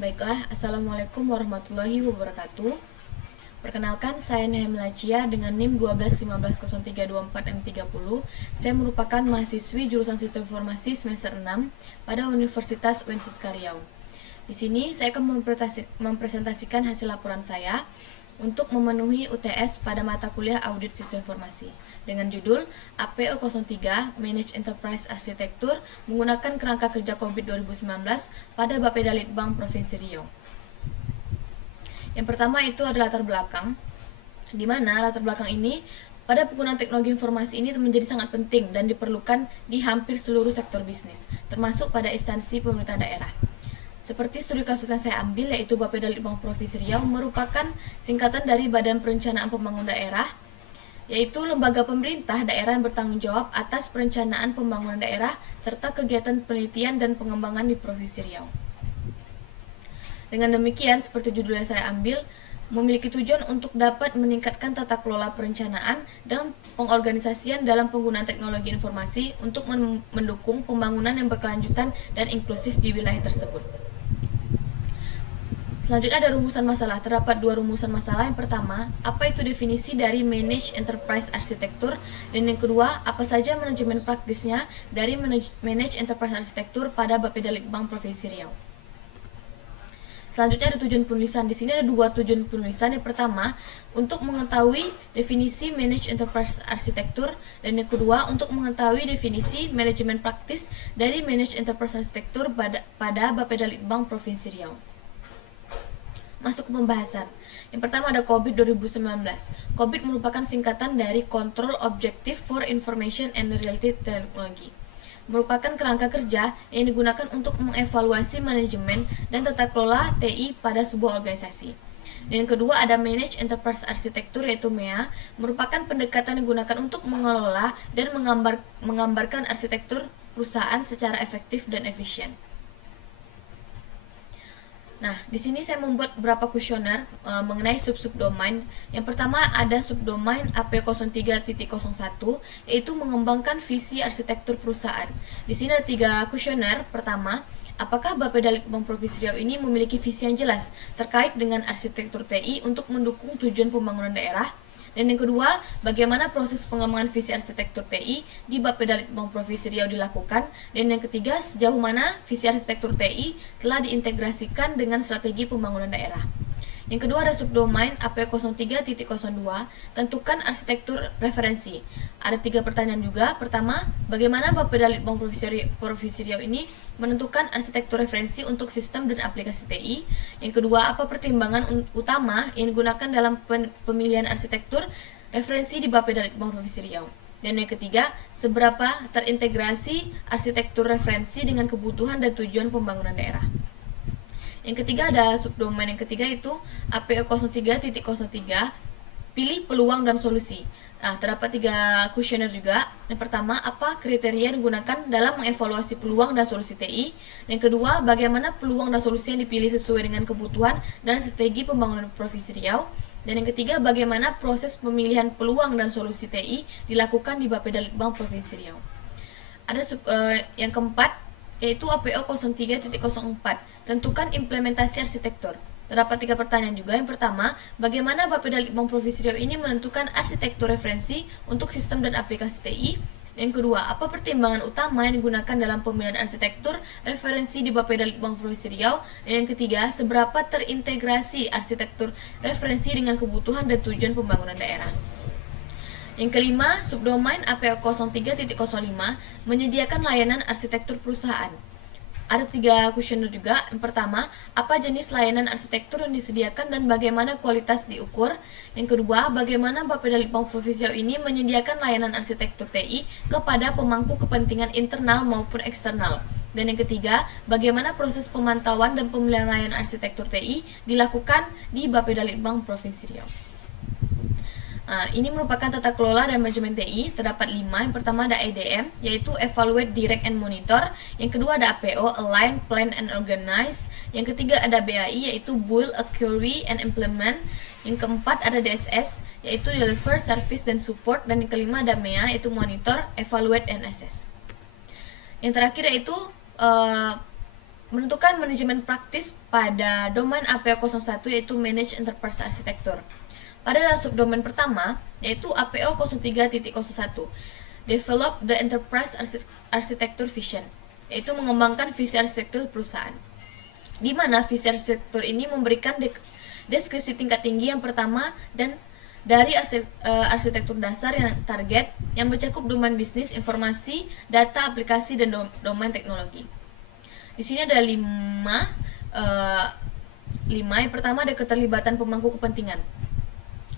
Baiklah, Assalamualaikum warahmatullahi wabarakatuh. Perkenalkan, saya Neha Melacia dengan NIM 1215032 M30. Saya merupakan mahasiswi jurusan Sistem Informasi semester 6 pada Universitas UNSUSKA Riau. Di sini saya akan mempresentasikan hasil laporan saya untuk memenuhi UTS pada mata kuliah Audit Sistem Informasi dengan judul APO 03 Manage Enterprise Arsitektur menggunakan kerangka kerja COVID 2019 pada Bapeda Litbang Provinsi Riau. Yang pertama itu adalah latar belakang, di mana latar belakang ini pada penggunaan teknologi informasi ini menjadi sangat penting dan diperlukan di hampir seluruh sektor bisnis, termasuk pada instansi pemerintah daerah. Seperti studi kasus yang saya ambil, yaitu Bapeda Litbang Provinsi Riau merupakan singkatan dari Badan Perencanaan Pembangunan Daerah, yaitu lembaga pemerintah daerah yang bertanggung jawab atas perencanaan pembangunan daerah serta kegiatan penelitian dan pengembangan di Provinsi Riau. Dengan demikian, seperti judul yang saya ambil, memiliki tujuan untuk dapat meningkatkan tata kelola perencanaan dan pengorganisasian dalam penggunaan teknologi informasi untuk mendukung pembangunan yang berkelanjutan dan inklusif di wilayah tersebut. Selanjutnya ada rumusan masalah. Terdapat dua rumusan masalah. Yang pertama, apa itu definisi dari Manage Enterprise Arsitektur? Dan yang kedua, apa saja manajemen praktisnya dari Manage Enterprise Arsitektur pada Bapeda Litbang Provinsi Riau? Selanjutnya ada tujuan penulisan. Di sini ada dua tujuan penulisan. Yang pertama, untuk mengetahui definisi Manage Enterprise Arsitektur, dan yang kedua, untuk mengetahui definisi manajemen praktis dari Manage Enterprise Arsitektur pada Bapeda Litbang Provinsi Riau. Masuk ke pembahasan. Yang pertama ada COVID 2019. COVID merupakan singkatan dari Control Objective for Information and Reality Technology. Merupakan kerangka kerja yang digunakan untuk mengevaluasi manajemen dan tata kelola TI pada sebuah organisasi. Dan yang kedua ada Manage Enterprise Arsitektur, yaitu MEA, merupakan pendekatan yang digunakan untuk mengelola dan menggambarkan arsitektur perusahaan secara efektif dan efisien. Nah, di sini saya membuat beberapa kuesioner mengenai sub-subdomain. Yang pertama ada subdomain AP03.01, yaitu mengembangkan visi arsitektur perusahaan. Di sini ada 3 kuesioner. Pertama, apakah Bapeda Litbang Provinsi Riau ini memiliki visi yang jelas terkait dengan arsitektur TI untuk mendukung tujuan pembangunan daerah? Dan yang kedua, bagaimana proses pengembangan visi arsitektur TI di Bapeda Litbang Provinsi Riau dilakukan? Dan yang ketiga, sejauh mana visi arsitektur TI telah diintegrasikan dengan strategi pembangunan daerah? Yang kedua ada subdomain AP03.02, tentukan arsitektur referensi. Ada 3 pertanyaan juga. Pertama, bagaimana Bapeda Litbang Provinsi Riau ini menentukan arsitektur referensi untuk sistem dan aplikasi TI? Yang kedua, apa pertimbangan utama yang digunakan dalam pemilihan arsitektur referensi di Bapeda Litbang Provinsi Riau? Dan yang ketiga, seberapa terintegrasi arsitektur referensi dengan kebutuhan dan tujuan pembangunan daerah? Yang ketiga ada subdomain yang ketiga itu AP03.03, pilih peluang dan solusi. Nah, terdapat 3 kuesioner juga. Yang pertama, apa kriteria yang digunakan dalam mengevaluasi peluang dan solusi TI? Yang kedua, bagaimana peluang dan solusi yang dipilih sesuai dengan kebutuhan dan strategi pembangunan Provinsi Riau? Dan yang ketiga, bagaimana proses pemilihan peluang dan solusi TI dilakukan di Bapeda Litbang Provinsi Riau? Ada yang keempat, yaitu APO 03.04, tentukan implementasi arsitektur. Terdapat 3 pertanyaan juga. Yang pertama, bagaimana Bapeda Litbang Provinsi Riau ini menentukan arsitektur referensi untuk sistem dan aplikasi TI? Yang kedua, apa pertimbangan utama yang digunakan dalam pemilihan arsitektur referensi di Bapeda Litbang Provinsi Riau? Dan yang ketiga, seberapa terintegrasi arsitektur referensi dengan kebutuhan dan tujuan pembangunan daerah? Yang kelima, subdomain APO 03.05 menyediakan layanan arsitektur perusahaan. Ada 3 kuesioner juga. Yang pertama, apa jenis layanan arsitektur yang disediakan dan bagaimana kualitas diukur? Yang kedua, bagaimana Bapeda Litbang Provinsi Riau ini menyediakan layanan arsitektur TI kepada pemangku kepentingan internal maupun eksternal? Dan yang ketiga, bagaimana proses pemantauan dan pemilihan layanan arsitektur TI dilakukan di Bapeda Litbang Provinsi Riau? Ini merupakan tata kelola dan manajemen TI. Terdapat 5. Yang pertama ada EDM, yaitu Evaluate, Direct, and Monitor. Yang kedua ada APO, Align, Plan, and Organize. Yang ketiga ada BAI, yaitu Build, Acquire, and Implement. Yang keempat ada DSS, yaitu Deliver, Service, dan Support. Dan yang kelima ada MEA, yaitu Monitor, Evaluate, and Assess. Yang terakhir yaitu menentukan manajemen praktis pada domain APO01 yaitu Manage Enterprise Architecture. Pada subdomain pertama yaitu APO 03.01 Develop the Enterprise Architecture Vision, yaitu mengembangkan visi arsitektur perusahaan. Di mana visi arsitektur ini memberikan deskripsi tingkat tinggi yang pertama dan dari arsitektur dasar yang target yang mencakup domain bisnis, informasi, data, aplikasi, dan domain teknologi. Di sini ada lima. Yang pertama ada keterlibatan pemangku kepentingan,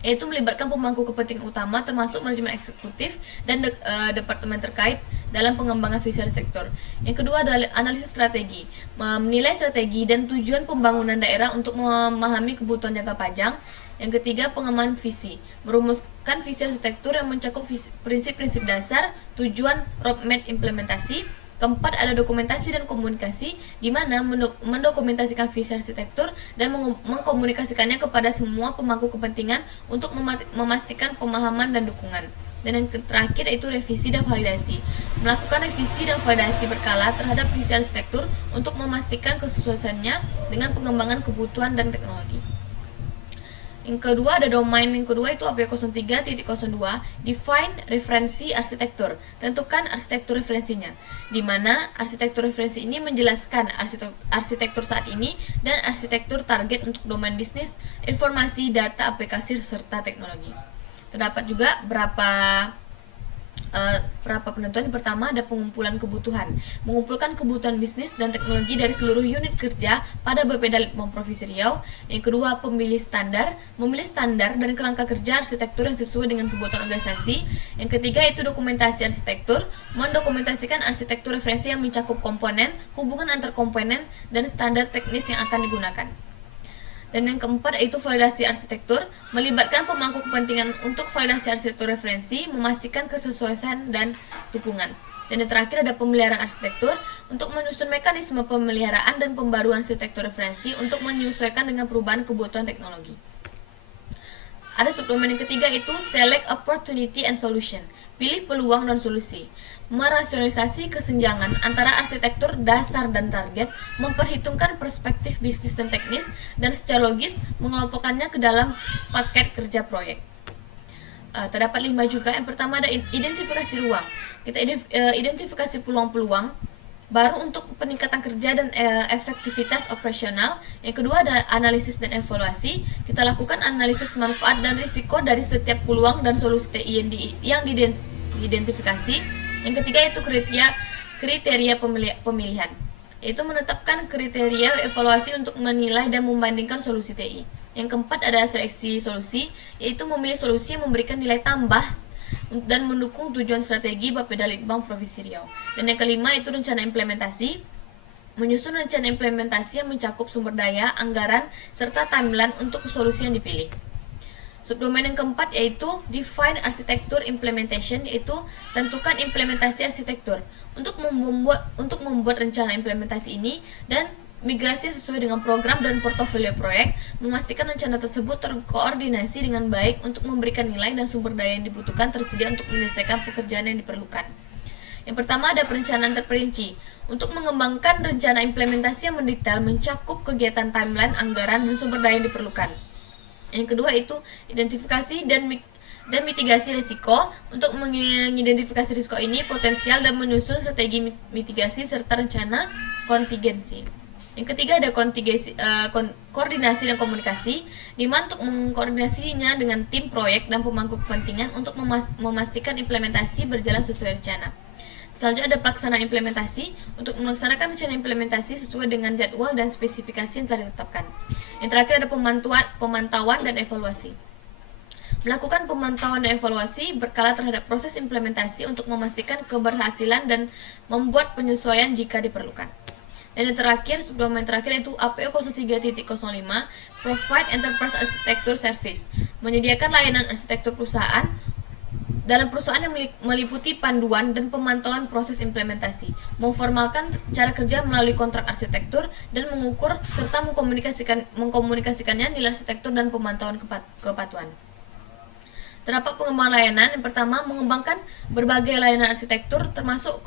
yaitu melibatkan pemangku kepentingan utama termasuk manajemen eksekutif dan departemen terkait dalam pengembangan visi arsitektur. Yang kedua adalah analisis strategi, menilai strategi dan tujuan pembangunan daerah untuk memahami kebutuhan jangka panjang. Yang ketiga, pengembangan visi, merumuskan visi arsitektur yang mencakup prinsip-prinsip dasar, tujuan, roadmap implementasi. Keempat, ada dokumentasi dan komunikasi, di mana mendokumentasikan visi arsitektur dan mengkomunikasikannya kepada semua pemangku kepentingan untuk memastikan pemahaman dan dukungan. Dan yang terakhir yaitu revisi dan validasi, melakukan revisi dan validasi berkala terhadap visi arsitektur untuk memastikan kesesuaiannya dengan pengembangan kebutuhan dan teknologi. Yang kedua ada domain yang kedua itu APO 03.02 Define referensi arsitektur. Tentukan arsitektur referensinya, di mana arsitektur referensi ini menjelaskan arsitektur saat ini dan arsitektur target untuk domain bisnis, informasi, data, aplikasi serta teknologi. Terdapat juga berapa penentuan. Yang pertama ada pengumpulan kebutuhan, mengumpulkan kebutuhan bisnis dan teknologi dari seluruh unit kerja pada Bapeda Litbang Provinsi Riau. Yang kedua, memilih standar dan kerangka kerja arsitektur yang sesuai dengan kebutuhan organisasi. Yang ketiga itu dokumentasi arsitektur, mendokumentasikan arsitektur referensi yang mencakup komponen, hubungan antar komponen, dan standar teknis yang akan digunakan. Dan yang keempat yaitu validasi arsitektur, melibatkan pemangku kepentingan untuk validasi arsitektur referensi, memastikan kesesuaian dan dukungan. Dan yang terakhir ada pemeliharaan arsitektur, untuk menyusun mekanisme pemeliharaan dan pembaruan arsitektur referensi untuk menyesuaikan dengan perubahan kebutuhan teknologi. Ada subdomain yang ketiga itu Select Opportunity and Solution, pilih peluang dan solusi, merasionalisasi kesenjangan antara arsitektur dasar dan target, memperhitungkan perspektif bisnis dan teknis, dan secara logis mengelompokkannya ke dalam paket kerja proyek. Terdapat 5 juga. Yang pertama ada identifikasi ruang, kita identifikasi peluang-peluang baru untuk peningkatan kerja dan efektivitas operasional. Yang kedua ada analisis dan evaluasi, kita lakukan analisis manfaat dan risiko dari setiap peluang dan solusi TI yang diidentifikasi. Yang ketiga itu kriteria pemilihan, yaitu menetapkan kriteria evaluasi untuk menilai dan membandingkan solusi TI. Yang keempat ada seleksi solusi, yaitu memilih solusi yang memberikan nilai tambah dan mendukung tujuan strategi Bapeda Litbang Provinsi Riau. Dan yang kelima itu rencana implementasi, menyusun rencana implementasi yang mencakup sumber daya, anggaran, serta timeline untuk solusi yang dipilih. Subdomain yang keempat yaitu Define Architecture Implementation, yaitu tentukan implementasi arsitektur. Untuk membuat rencana implementasi ini dan migrasi sesuai dengan program dan portofolio proyek, memastikan rencana tersebut terkoordinasi dengan baik untuk memberikan nilai dan sumber daya yang dibutuhkan tersedia untuk menyelesaikan pekerjaan yang diperlukan. Yang pertama ada perencanaan terperinci, untuk mengembangkan rencana implementasi yang mendetail mencakup kegiatan, timeline, anggaran, dan sumber daya yang diperlukan. Yang kedua itu identifikasi dan mitigasi risiko, untuk mengidentifikasi risiko ini potensial dan menyusun strategi mitigasi serta rencana kontingensi. Yang ketiga ada koordinasi dan komunikasi, di mana untuk mengkoordinasinya dengan tim proyek dan pemangku kepentingan untuk memastikan implementasi berjalan sesuai rencana. Selanjutnya ada pelaksanaan implementasi, untuk melaksanakan rencana implementasi sesuai dengan jadwal dan spesifikasi yang telah ditetapkan. Yang terakhir ada pemantauan dan evaluasi, melakukan pemantauan dan evaluasi berkala terhadap proses implementasi untuk memastikan keberhasilan dan membuat penyesuaian jika diperlukan. Dan yang terakhir, subdomain terakhir itu APO 03.05 Provide Enterprise Architecture Service, menyediakan layanan arsitektur perusahaan dalam perusahaan yang meliputi panduan dan pemantauan proses implementasi, memformalkan cara kerja melalui kontrak arsitektur, dan mengukur serta mengkomunikasikannya nilai arsitektur dan pemantauan kepatuhan. Terdapat pengembangan layanan. Yang pertama, mengembangkan berbagai layanan arsitektur termasuk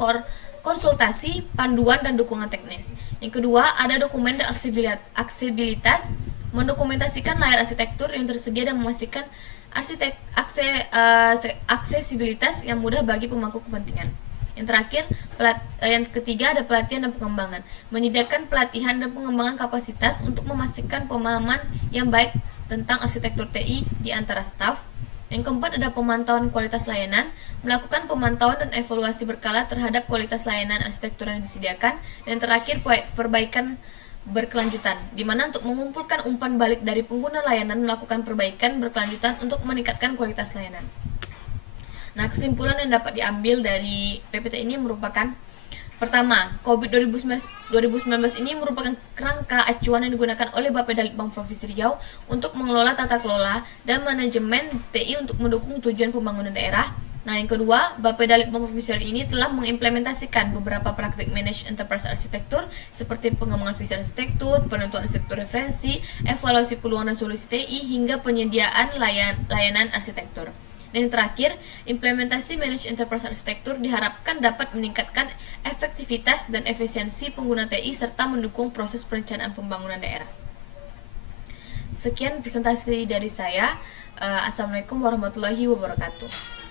konsultasi, panduan, dan dukungan teknis. Yang kedua, ada dokumen dan aksesibilitas, mendokumentasikan layar arsitektur yang tersedia dan memastikan aksesibilitas yang mudah bagi pemangku kepentingan. Yang terakhir, yang ketiga ada pelatihan dan pengembangan, menyediakan pelatihan dan pengembangan kapasitas untuk memastikan pemahaman yang baik tentang arsitektur TI di antara staf. Yang keempat ada pemantauan kualitas layanan, melakukan pemantauan dan evaluasi berkala terhadap kualitas layanan arsitektur yang disediakan. Dan terakhir, perbaikan berkelanjutan, di mana untuk mengumpulkan umpan balik dari pengguna layanan melakukan perbaikan berkelanjutan untuk meningkatkan kualitas layanan. Nah, kesimpulan yang dapat diambil dari PPT ini merupakan: pertama, COVID 2019 ini merupakan kerangka acuan yang digunakan oleh Bapedalitbang Provinsi Riau untuk mengelola tata kelola dan manajemen TI untuk mendukung tujuan pembangunan daerah. Nah, yang kedua, Bapedalitbang Provinsi Riau ini telah mengimplementasikan beberapa praktik manage enterprise arsitektur seperti pengembangan visi arsitektur, penentuan arsitektur referensi, evaluasi peluang dan solusi TI, hingga penyediaan layanan arsitektur. Dan yang terakhir, implementasi manage enterprise arsitektur diharapkan dapat meningkatkan efektivitas dan efisiensi pengguna TI serta mendukung proses perencanaan pembangunan daerah. Sekian presentasi dari saya. Assalamualaikum warahmatullahi wabarakatuh.